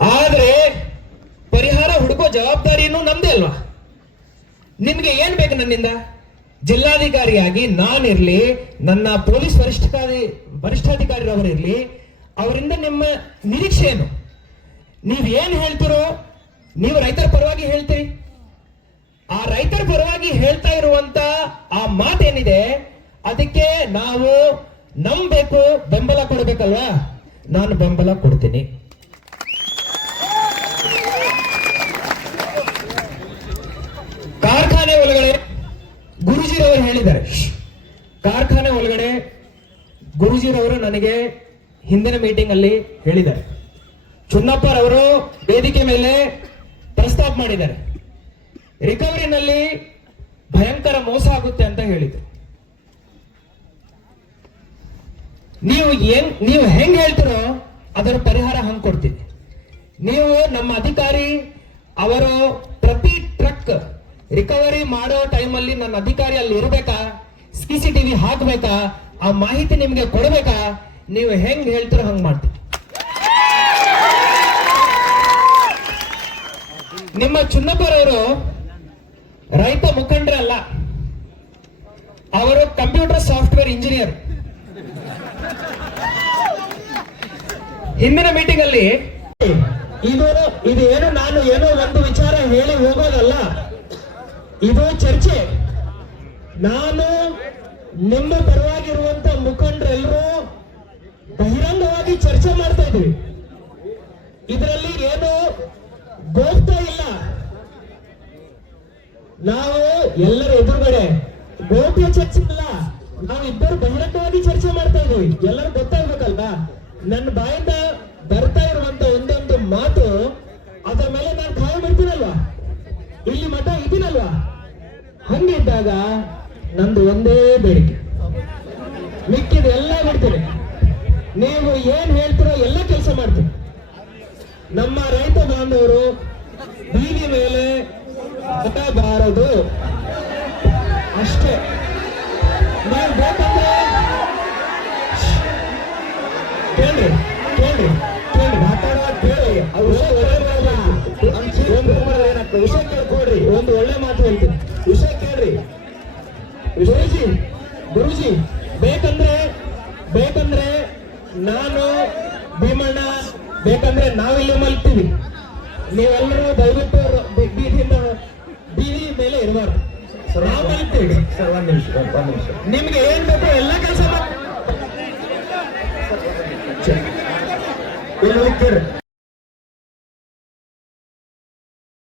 ಆದ್ರೆ ಪರಿಹಾರ ಹುಡುಕೋ ಜವಾಬ್ದಾರಿನೂ ನಮ್ದೇ ಅಲ್ವಾ? ನಿಮ್ಗೆ ಏನ್ ಬೇಕು ನನ್ನಿಂದ? ಜಿಲ್ಲಾಧಿಕಾರಿಯಾಗಿ ನಾನಿರ್ಲಿ, ನನ್ನ ಪೊಲೀಸ್ ವರಿಷ್ಠಾಧಿ ವರಿಷ್ಠಾಧಿಕಾರಿರವರಿರ್ಲಿ ಅವರಿಂದ ನಿಮ್ಮ ನಿರೀಕ್ಷೆ ಏನು? ನೀವ್ ಏನ್ ಹೇಳ್ತಿರೋ, ನೀವು ರೈತರ ಪರವಾಗಿ ಹೇಳ್ತೀರಿ. ಆ ರೈತರ ಪರವಾಗಿ ಹೇಳ್ತಾ ಇರುವಂತ ಆ ಮಾತೇನಿದೆ, ಅದಕ್ಕೆ ನಾವು ನಂಬಬೇಕು, ಬೆಂಬಲ ಕೊಡಬೇಕಲ್ವಾ? ನಾನು ಬೆಂಬಲ ಕೊಡ್ತೀನಿ ಕಾರ್ಖಾನೆ ಒಳಗಡೆ ಗುರುಜಿರವರು ಹೇಳಿದ್ದಾರೆ. ಕಾರ್ಖಾನೆ ಒಳಗಡೆ ಗುರುಜಿರವರು ನನಗೆ ಹಿಂದಿನ ಮೀಟಿಂಗ್ ಅಲ್ಲಿ ಹೇಳಿದ್ದಾರೆ. ಚುನ್ನಪ್ಪರವರು ವೇದಿಕೆ ಮೇಲೆ ಪ್ರಸ್ತಾಪ ಮಾಡಿದ್ದಾರೆ. ರಿಕವರಿನಲ್ಲಿ ಭಯಂಕರ ಮೋಸ ಆಗುತ್ತೆ ಅಂತ ಹೇಳಿದ್ರು. ನೀವು ಏನ್, ನೀವು ಹೆಂಗ್ ಹೇಳ್ತಿರೋ ಅದರ ಪರಿಹಾರ ಹಂಗ್ ಕೊಡ್ತೀನಿ. ನೀವು ನಮ್ಮ ಅಧಿಕಾರಿ, ಅವರು ಪ್ರತಿ ಟ್ರಕ್ ರಿಕವರಿ ಮಾಡೋ ಟೈಮಲ್ಲಿ ನನ್ನ ಅಧಿಕಾರಿ ಅಲ್ಲಿ ಇರಬೇಕಾ? ಸಿ ಸಿ ಟಿವಿ ಹಾಕ್ಬೇಕಾ? ಆ ಮಾಹಿತಿ ನಿಮ್ಗೆ ಕೊಡಬೇಕಾ? ನೀವು ಹೆಂಗ್ ಹೇಳ್ತೀರೋ ಹಂಗ್ ಮಾಡ್ತೀವಿ. ನಿಮ್ಮ ಚುನ್ನಪ್ಪರವರು ರೈತ ಮುಖಂಡರಲ್ಲ ಅವರು ಕಂಪ್ಯೂಟರ್ ಸಾಫ್ಟ್ವೇರ್ ಇಂಜಿನಿಯರ್. ಹಿಂದಿನ ಮೀಟಿಂಗ್ ಅಲ್ಲಿ ಇದು ಇದು ಏನು, ನಾನು ಏನೋ ಒಂದು ವಿಚಾರ ಹೇಳಿ ಇದು ಚರ್ಚೆ. ನಾನು ನಿಮ್ಮ ಪರವಾಗಿರುವಂತ ಮುಖಂಡರೆಲ್ಲರೂ ಬಹಿರಂಗವಾಗಿ ಚರ್ಚೆ ಮಾಡ್ತಾ ಇದ್ವಿ ಇದರಲ್ಲಿ ಏನು ಗೋಪ್ತ ಇಲ್ಲ. ನಾವು ಎಲ್ಲರ ಎದುರುಗಡೆ ಗೋಪ್ಯ ಚರ್ಚೆ ಇಲ್ಲ ನಾವಿಬ್ಬರು ಬಹಿರಂಗವಾಗಿ ಚರ್ಚೆ ಮಾಡ್ತಾ ಇದ್ವಿ ಎಲ್ಲರೂ ಗೊತ್ತಾಗ್ಬೇಕಲ್ವಾ? ನನ್ನ ಬಾಯಿಂದ ಬರ್ತಾ ಇರುವಂತ ಒಂದೊಂದು ಮಾತು ಅದರ ಮೇಲೆ ನಾನು ಕಾಯ ಮಾಡ್ತೀನಲ್ವಾ ಇಲ್ಲಿ ಇದೀನಲ್ವಾ ಹಂಗಿದ್ದಾಗ ನಂದು ಒಂದೇ ಬೇಡಿಕೆ. ಮಿಕ್ಕಿದ ಎಲ್ಲ ಬಿಡ್ತೀರಿ ನೀವು ಏನ್ ಹೇಳ್ತೀರೋ ಎಲ್ಲ ಕೆಲಸ ಮಾಡ್ತೀರಿ ನಮ್ಮ ರೈತ ಬಾಂಧವರು ಬೀದಿ ಮೇಲೆ ಬಾರದು. ಅಷ್ಟೇ. ನೀವು ಬೇಕಂದ್ರೆ ಕೇಳಿ ಕೇಳ್ರಿ ಕೇಳಿ ಮಾತಾಡ ಕೇಳಿ ಅವ್ರು ಒಳ್ಳೆ ಮಾತು ವಿಷಯ ಕೇಳ್ರಿ. ಗುರುಜಿ ಗುರುಜಿ ಬೇಕಂದ್ರೆ ಬೇಕಂದ್ರೆ ನಾನು ಭೀಮಣ್ಣ ಬೇಕಂದ್ರೆ ನಾವಿಲ್ಲಿ ಮಲ್ತೀವಿ ನೀವೆಲ್ಲರೂ ದಯವಿಟ್ಟು ಬೀದಿಯಿಂದ ಬೀದಿ ಮೇಲೆ ಇರಬಾರ್ದು. ನಾವು ಮಲ್ತೀವಿ ಸರ್ ಒಂದು ನಿಮಿಷ ಒಂದು ನಿಮಿಷ. ನಿಮ್ಗೆ ಏನ್ ಬೇಕು ಎಲ್ಲ ಕೆಲಸ ಇಲ್ಲಿ ಹೋಗ್ತೀರಿ